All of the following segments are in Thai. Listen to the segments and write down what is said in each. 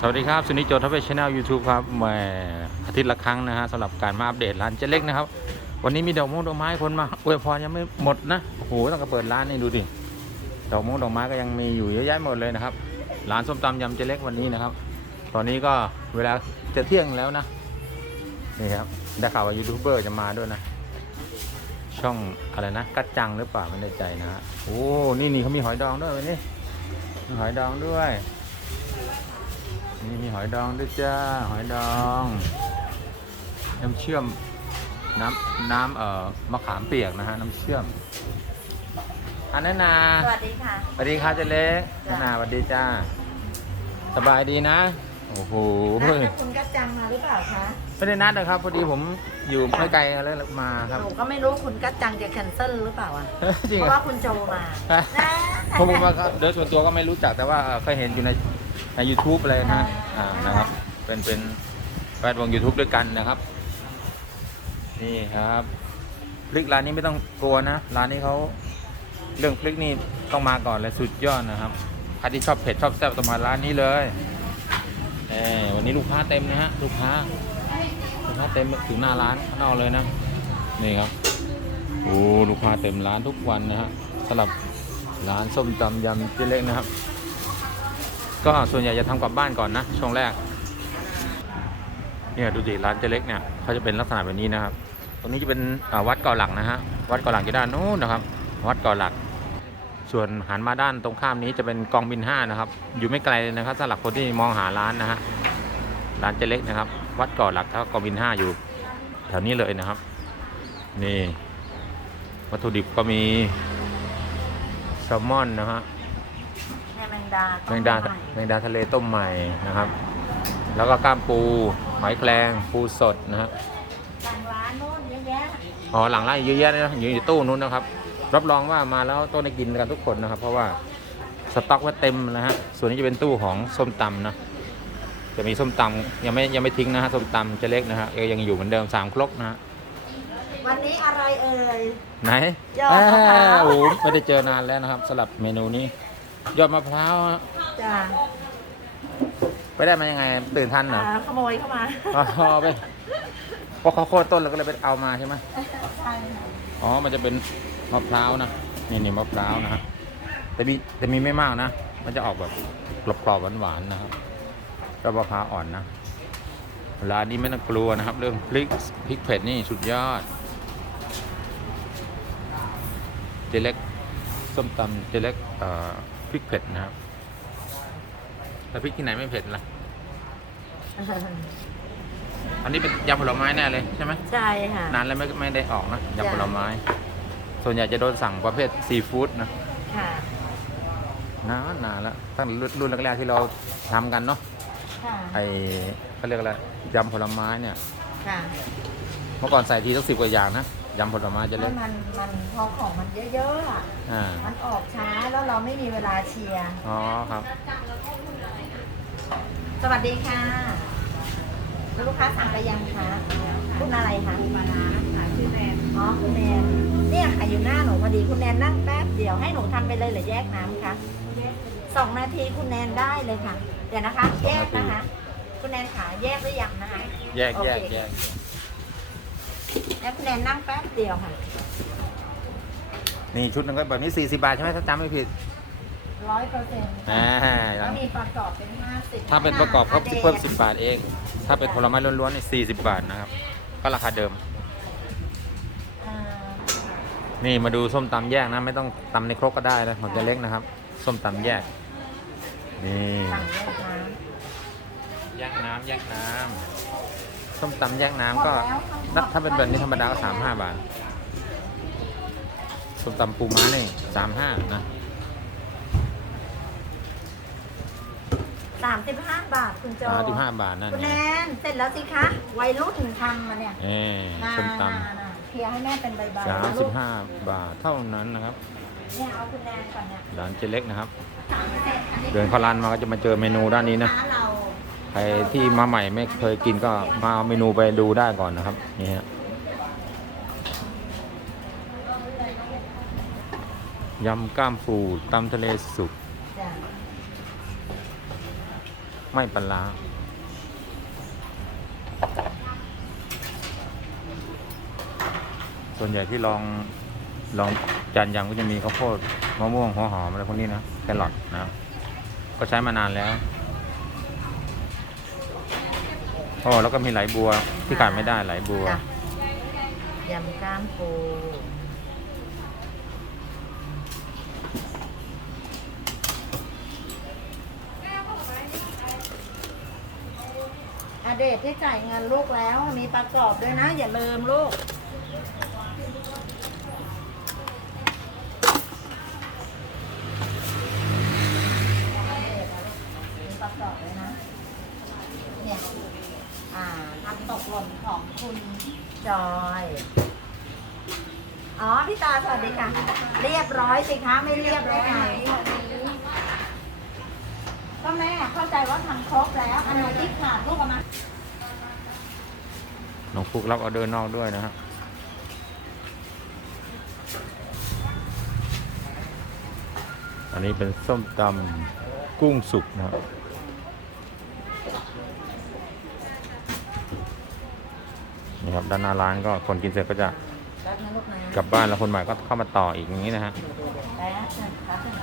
สวัสดีครับสุนิจโจทัพเวชแนลยูทูบครับแหมอาทิตย์ละครั้งนะฮะสำหรับการมาอัปเดตร้านเจ๊เล็กนะครับ วันนี้มีดอกมงดอกไม้คนมาอวยพรยังไม่หมดนะโอ้โหตั้งแต่เปิดร้านนี่ดูดิดอกมงดอกไม้ก็ยังมีอยู่เยอะแยะหมดเลยนะครับร้านส้มตำยำเจ๊เล็กวันนี้นะครับ ตอนนี้ก็เวลาจะเที่ยงแล้วนะนี่ครับได้ข่าวว่ายูทูบเบอร์จะมาด้วยนะ ช่องอะไรนะกัดจังหรือเปล่าไม่แน่ใจนะฮะโอ้นี่นี่เขามีหอยดองด้วยวันนี้หอยดองด้วย นี่มีหอยดองด้วยจ้า หอยดองน้ำเชื่อมน้ำน้ำเอ่อมะขามเปียกนะฮะน้ำเชื่อมอันนั้นนาสวัสดีค่ะ สวัสดีค่ะเจเล็กจ้ะ นาสวัสดีจ้า สบายดีนะ โอ้โห นัดกับคุณกัจจังมาหรือเปล่าคะไม่ได้นัดนะครับ พอดีผมอยู่ไม่ไกลแล้วมาครับ หนูก็ไม่รู้คุณกัจจังจะแคนเซิลหรือเปล่าอะ จริงเพเหรอราะว่าคุณโจมาฮะนะผมมาก็โดยส่วนตัวก็ไม่รู้จักแต่ว่าเอ่อเคยเห็นอยู่ใน ใน YouTube อะไรนะอ่านะครับ เป็นเป็นแวดวง YouTube ด้วยกันนะครับ นี่ครับพริกร้านนี้ไม่ต้องกลัวนะ ร้านนี้เขาเรื่องพริกนี่ต้องมาก่อนเลยสุดยอดนะครับใครที่ชอบเผ็ดชอบแซ่บต้องมาร้านนี้เลยเออวันนี้ลูกค้าเต็มนะฮะลูกค้าลูกค้าเต็มถึงหน้าร้านข้างนอกเลยนะนี่ครับโอ้ลูกค้าเต็มร้านทุกวันนะฮะสำหรับร้านส้มตำยำเจ๊เล็กนะครับ ก็ส่วนใหญ่จะทำกับบ้านก่อนนะ ช่วงแรก เนี่ยดูดิร้านเจเล็กเนี่ยเขาจะเป็นลักษณะแบบนี้นะครับ ตรงนี้จะเป็นวัดเก่าหลักนะฮะวัดเก่าหลักอยู่ด้านนู้นนะครับ วัดเก่าหลัก ส่วนหันมาด้านตรงข้ามนี้จะเป็นกองบินห้านะครับ อยู่ไม่ไกลเลยนะครับสำหรับคนที่มองหาร้านนะฮะร้านเจเล็กนะครับ วัดเก่าหลักแล้วกองบินห้าอยู่แถวนี้เลยนะครับ นี่วัตถุดิบก็มีแซลมอนนะฮะ ดาแมงดาแมงดาทะเลต้มใหม่นะครับ แล้วก็กล้ามปูหอยแครงปูสดนะฮะสั่งร้านโน่นเยอะแยะอ๋อหลังร้านเยอะแยะเลยนะอยู่ในตู้นู้นนะครับ รับรองว่ามาแล้วต้องได้กินกันทุกคนนะครับ เพราะว่าสต็อกไว้เต็มนะฮะส่วนนี้จะเป็นตู้ของส้มตำนะจะมีส้มตำยังไม่ยังไม่ทิ้งนะฮะส้มตำเจะเล็กนะฮะยังอยู่เหมือนเดิมสามครกนะฮะวันนี้อะไรเอ่ยไหนยอดมะพร้าวโอ้โหไม่ได้เจอนานแล้วนะครับสำหรับเมนูนี้ ยอดมะพร้าวฮะจ้าไปได้มายังไง ตื่นทันเหรออ่าขโมยเข้ามาอ๋อไปเพราะเขาโค่นต้นแล้วก็เลยไปเอามาใช่ไหมใช่ค่ะอ๋อ มันจะเป็นมะพร้าวนะนี่นี่มะพร้าวนะฮะแต่มีแต่มีไม่มากนะ มันจะออกแบบกรอบๆหวานๆนะครับก็มะพร้าวอ่อนนะร้านนี้ไม่ต้องกลัวนะครับ เรื่องพริกพริกเผ็ดนี่สุดยอด เจเล็กส้มตำเจเล็กเอ่อ พริกเผ็ดนะครับแล้วพริกที่ไหนไม่เผ็ดล่ะ อันนี้เป็นยำผลไม้แน่เลยใช่ไหมใช่ค่ะนานแล้วไม่ไม่ได้ออกนะจ้ะยำผลไม้ ส่วนใหญ่จะโดนสั่งประเภทซีฟู้ดนะค่ะนานนานแล้วตั้งแต่รุ่นแรกๆที่เราทำกันเนาะค่ะไอเขาเรียกอะไรยำผลไม้เนี่ยค่ะเมื่อก่อนใส่ทีต้องสิบกว่าอย่างนะ ยำผลไม้จะแล้เล็วกมันมันพอของมันเยอะๆอะอ่ามันออกช้าแล้วเราไม่มีเวลาเชียร์ อ๋อครับ สวัสดีค่ะ คุณลูกค้าสั่งไปยังคะคุณอะไรคะปลาร้าค่ะชื่อแนนอ๋อคุณแนนเนี่ยค่ะอยู่หน้าหนูพอดีคุณแนนนั่งแป๊บเดียวให้หนูทำไปเลยหรือแยกน้ำคะสองนาทีคุณแนนได้เลยค่ะ เดี๋ยวนะคะ แยกนะคะ คุณแนนขาแยกหรือยังนะคะแยกแยกโอเค แยก แล้วคุณแนนนั่งแป๊บเดียวค่ะนี่ชุดหนึงก็แบบนี้ 40 บาทใช่ไหมถ้าจำไม่ผิด ร้อยเปอร์เซ็นต์อ่า แล้วมีประกอบเป็นห้าสิบถ้าเป็นประกอบก็เพิ่ม 10 บาทเอง ถ้าเป็นผลไม้ล้วนๆนี่40 บาทนะครับ ก็ราคาเดิม อ่านี่มาดูส้มตำแยกนะ ไม่ต้องตำในครกก็ได้นะของเจะเล็กนะครับ ส้มตำแยก นี่ สั่งแยกน้แยกน้ำแยกน้ำ ส้มตำแยกำน้ำก็หมดแล้วค่ะถ้าเป็นแบบนี้ธรรมดาก็สามห้าบาท ส้มตำปูม้านี่สามห้านะสามสิบห้าบาทคุณโจสามสิบห้าบาทนั่นคุณเอแนงนเสร็จแล้วสิคะ วัยรุ่นทำมาเนี่ยเอ้ยน่าส้มตน่าน่าเคลียร์ให้แม่เป็นใบๆำสามนะสิลูบกห้าบาทเท่านั้นนะครับเนี่ยเอาคุณแนนก่อนเนี่ยร้านเจเล็กนะครับสามสิบอันนี้เดินเข้าร้านมาก็จะมาเจอเมนูด้านนี้นะ ร้าเราใครที่มาใหม่ไม่เคยกินก็มาเมนูไปดูได้ก่อนนะครับนี่ฮะยำก้ามปูตำทะเลสุก ไม่ปลาร้าส่วนใหญ่ที่ลองลองจานยำก็จะมีข้าวโพดมะม่วงหัวหอมอะไรพวกนี้นะแครอทนะ ก็ใช้มานานแล้ว โอ้แล้วก็มีไหลบัวที่ขาดไม่ได้ไหลบัวจ้ะยำก้ามปูอาเดชที่จ่ายเงินลูกแล้ว มีประกอบด้วยนะ อย่าลืมลูก มีประกอบด้วยนะ เนี่ย อ่า ทำตกหล่นของคุณจอย อ๋อ พี่ตาสวัสดีค่ะ เรียบร้อยสิคะ ไม่เรียบได้ไงก็แม่เข้าใจว่าทำครบแล้วอันไหนที่ขาดลูกเอามาน้องฟุกรับออเดอร์นอกด้วยนะฮะอันนี้เป็นส้มตำกุ้งสุกนะครับ นี่ครับด้านหน้าร้านก็คนกินเสร็จก็จะแป๊บนะลูกนะกลับบ้านแล้วคนใหม่ก็เข้ามาต่ออีกอย่างนี้นะฮะแป๊บนึงแป๊บนึง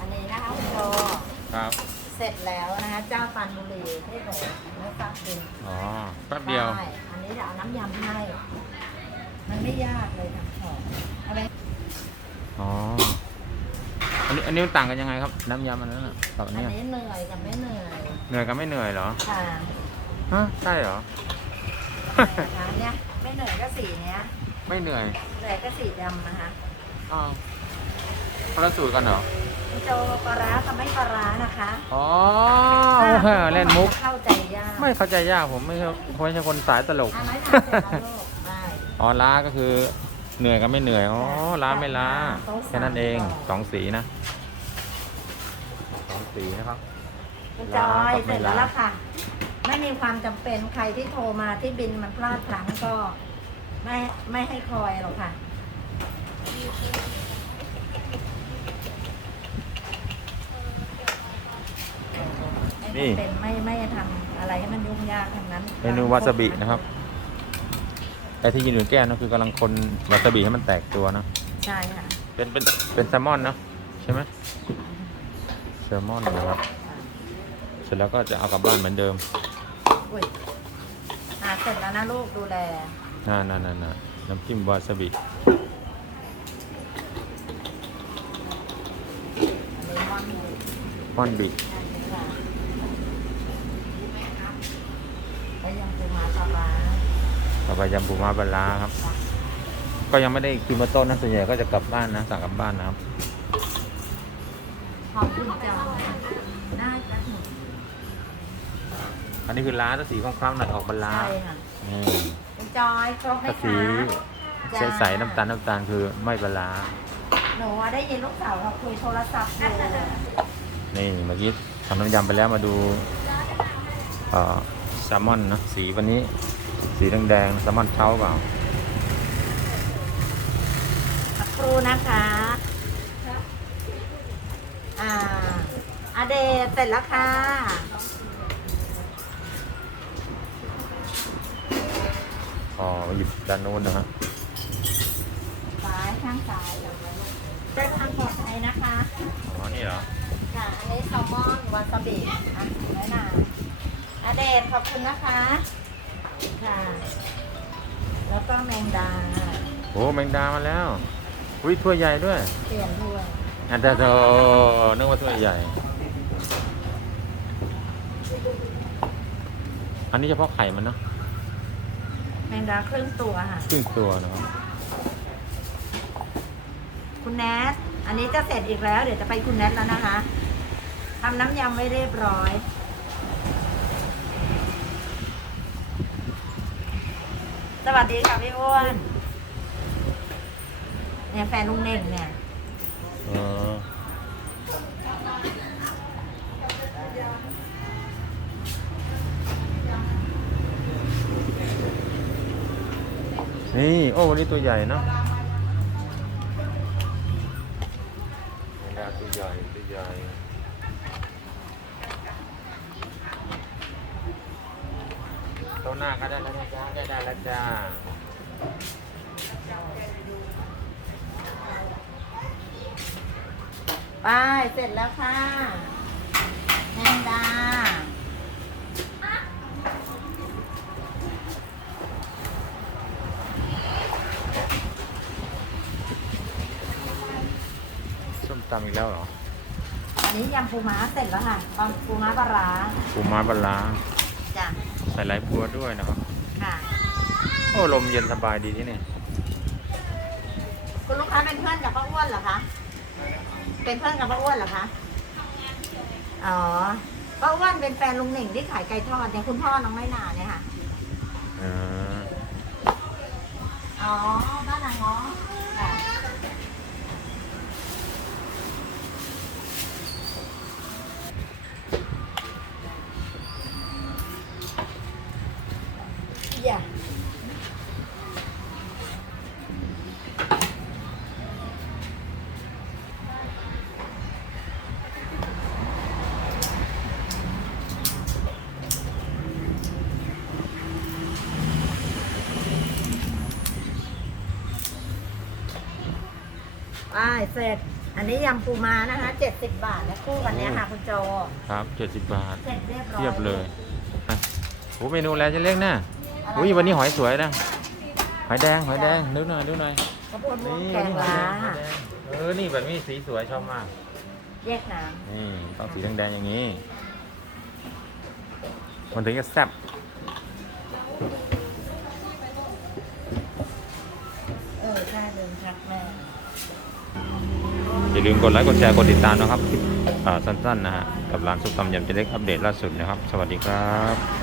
อันนี้นะคะคุณโจครับ เสร็จแล้วนะคะเจ้าปันบุรีที่หนูไม่ฟังดินอ๋อแป๊บเดียวใช่อันนี้เดี๋ยวเอาน้ำยำให้ มันไม่ยากเลยทำของเอาไปอ๋อ อันนี้อันนี้มันต่างกันยังไงครับ น้ำยำอันนั้นน่ะกับอันอันเนี้ยนี้เหนื่อยกับไม่เหนื่อยเหนื่อยกับไม่เหนื่อยเหรอค่ะฮะใช่เหรอ นะคะเนี่ยไม่เหนื่อยก็สีเนี้ยไม่เหนื่อยเหนื่อยก็สีดำนะคะอ้าวคนละสูตรกันเหรอคุณโจปลาร้ากับไม่ปลาร้านะคะอ๋อถ้าเล่นมุก เข้าใจยากไม่เข้าใจยากผมไม่ใช่ผมไม่ใช่คนสายตลก อะไม่ทำเสร็จแล้วลูกได้ อ๋อล้าก็คือเหนื่อยกับไม่เหนื่อย อ๋อล้าไม่ล้าแค่นั้นเองสองสีนะสองสีนะครับคุณจอยล้ากับเสไม่ร็จแล้วล้าล่ะค่ะ ไม่มีความจำเป็นใครที่โทรมาที่บินมันพลาดพลั้งก็ ไม่ไม่ให้คอยหรอกค่ะ นี่ไม่จำเป็นไม่ไม่ทำอะไรให้มันยุ่งยากทั้งนั้นเมนูวาซาบินะครับ ไอ้ที่ยืนอยู่แก้วนั่นคือกำลังคนวาซาบิให้มันแตกตัวนะใช่ค่ะเป็นเป็นเป็นแซลมอนนะใช่ไหมแซลมอนนะครับ เสร็จแล้วก็จะเอากลับบ้านเหมือนเดิมอุ้ยอ่าเสร็จแล้วนะลูกดูแลน่าน่าน่าน่าน้ำจิ้มวาซาบิเลมอนมอนบิค่ะแล้วยังปูม้าปลาร้า ต่อไปยำปูม้าปลาร้าครับ ก็ยังไม่ได้กินมาต้นนะส่วนใหญ่ก็จะกลับบ้านนะสั่งกลับบ้านนะครับขอบคุณจ้าได้จ้ะอันนี้คือร้านถ้าสีคล้ำๆหน่อยออกปลาร้าใช่ค่ะนี่คุณจอยครบไหมถ้าคะสีจ้าใสๆน้ำตาลน้ำตาลคือไม่ปลาร้าหนูว่าได้ยินลูกสาวเราคุยโทรศัพท์อยู่นี่เมื่อกี้ทำน้ำยำไปแล้วมาดูเอ่อแซลมอนนะสีวันนี้ สีแดงๆแซลมอนเช้าเปล่าสักครูนะคะอ่าอาเดชเสร็จแล้วค่ะ อ๋อหยิบด้านโน้นนะฮะซ้ายข้างซ้ายเดินทางปลอดภัยนะคะ อ๋อนี่เหรอค่ะ อันนี้แซลมอนวาซาบิอะน้อยหนาอาเดชขอบคุณนะคะ ค่ะ แล้วก็แมงดา โอ้แมงดามาแล้วอุ้ยถ้วยใหญ่ด้วยเปลี่ยนด้วยอันเดอร์โตนึกว่าถ้วยใหญ่ อันนี้เฉพาะไข่มันเนอะแมงดาครึ่งตัวค่ะ ครึ่งตัวนะครับคุณแนทอันนี้จะเสร็จอีกแล้ว เดี๋ยวจะไปคุณแนทแล้วนะคะทำน้ำยำไว้เรียบร้อย สวัสดีค่ะพี่อ้วนเนี่ยแฟนลุงเน่งเนี่ยนี่ โอ้ วันนี้ตัวใหญ่นะตัวใหญ่ ตัวใหญ่ หน้าก็ได้แล้วนะจ้าได้ได้แล้วจ้าไปเสร็จแล้วค่ะแมงดาส้มตำอีกแล้วเหรอ อันนี้ยำปูม้าเสร็จแล้วค่ะปลาปูม้าปลาร้าปูม้าปลาร้า จ้ะ ใส่ไหลบัวด้วยนะครับ ค่ะโอ้ลมเย็นสบายดีที่นี่ คุณลูกค้าเป็นเพื่อนกับป้าอ้วนเหรอคะ เป็นเพื่อนกับป้าอ้วนเหรอคะ อ๋อ ป้าอ้วนเป็นแฟนลุงหนึ่งที่ขายไก่ทอดเนี่ยคุณพ่อน้องไม่นาเนี่ยค่ะอ่าอ๋อ บ้านนางง้อค่ะอย่า อ่าเสร็จ อันนี้ยำปูม้านะคะเจ็ดสิบบาทและคู่กันเนี้ยค่ะคุณโจครับเจ็ดสิบบาท เสร็จเรียบร้อยเทียบเลยอะโอ้เมนูแล้วจะเล็กนะอะไรอุ้ยวันนี้หอยสวยนะ หอยแดง หอยแดงดูหน่อยดูหน่อยข้าวโพดม่วงนี่แกงล้าหอยแดงเออ นี่แบบนี้สีสวยชอบมาก แยกน้นี่ต้องสีแดงๆอย่างนี้ มันถึงจะแซ่บำเออใช่เดินชักแม่ อย่าลืมกดไลค์กดแชร์กดติดตามนะครับคลิปสั้นๆนะฮะกับร้านซุปตำยำเจเล็กอัปเดตล่าสุดนะครับ สวัสดีครับ